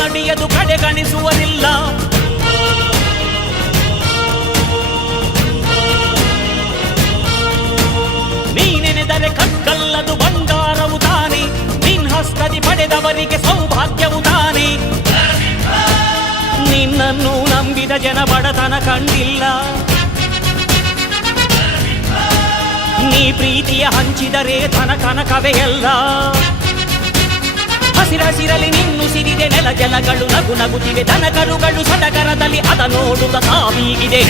ನಡೆಯದು ಕಡೆಗಣಿಸುವರಿಲ್ಲ. ನೀನೆನೆದರೆ ಕಕ್ಕಲ್ಲದು ಬಂಗಾರವು ತಾನೆ, ನಿನ್ ಹಸ್ತದಿ ಪಡೆದವರಿಗೆ ಸೌಭಾಗ್ಯವು ತಾನೆ. ನಿನ್ನನ್ನು ನಂಬಿದ ಜನ ಬಡತನ ಕಂಡಿಲ್ಲ. ನೀ ಪ್ರೀತಿಯ ಹಂಚಿದರೆ ಧನ ಕನಕವೇ ಎಲ್ಲ. ಹಸಿರಸಿರಲಿ ನಿನ್ನು ಸಿರಿದೆ ನೆಲ ಜಲಗಳು ನಗು ನಗುತ್ತಿವೆ. ದನಕರುಗಳು ಸಡಗರದಲ್ಲಿ ಅದ ನೋಡುತ್ತ ತಾವೀಗಿದೆ.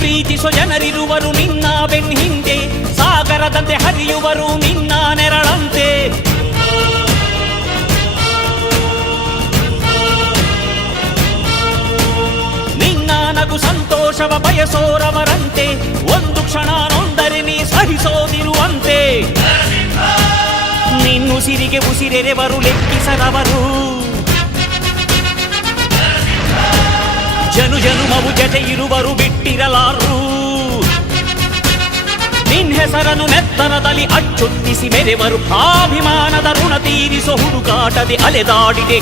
ಪ್ರೀತಿಸೋ ಜನರಿರುವರು ನಿನ್ನ ಬೆನ್ ಹಿಂದೆ, ಸಾಗರದಂತೆ ಹರಿಯುವರು ನಿನ್ನ ನೆರಳಂತೆ. ನಿನ್ನ ನಗು ಸಂತೋಷವ ಬಯಸೋರವರಂತೆ, ಒಂದು ಕ್ಷಣ ನೊಂದರೆ ನೀ ಸಹಿಸೋದಿರುವಂತೆ. ನಿನ್ನುಸಿರಿಗೆ ಉಸಿರೆರೆವರು ಲೆಕ್ಕಿಸರವರು, ಜನು ಜನುಮವು ಜತೆ ಇರುವರು ಬಿಟ್ಟಿರಲಾರು. ನಿನ್ ಹೆಸರನ್ನು ನೆತ್ತರದಲ್ಲಿ ಅಚ್ಚೊತ್ತಿಸಿ ಮೆರೆವರು, ಅಭಿಮಾನದ ಋಣ ತೀರಿಸೋ ಹುಡುಕಾಟದೆ ಅಲೆದಾಡಿದೆ.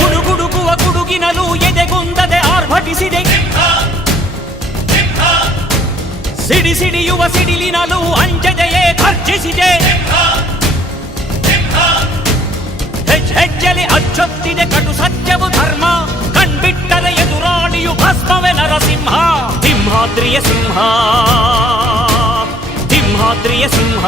ಗುಡುಗುಡುಗುವ ಗುಡುಗಿನಲು ಎದೆಗುಂದದೆ ಆರ್ಭಟಿಸಿದೆ. ಸಿಡಿ ಸಿಡಿಯುವ ಸಿಡಿಲಿನಲು ಅಂಜದೆಯೇ ಗರ್ಜಿಸಿದೆ. ಹೆಜ್ಜೆಲಿ ಅಚ್ಚೊತ್ತಿದೆ ಕಟು ಸತ್ಯವು ಧರ್ಮ, ಕಣ್ಬಿಟ್ಟರೆ ಎದುರಾಳಿಯು ಭಸ್ಮವೇ ನರಸಿಂಹ. ಸಿಂಹಾದ್ರಿಯ ಸಿಂಹ, ಸಿಂಹಾದ್ರಿಯ ಸಿಂಹ.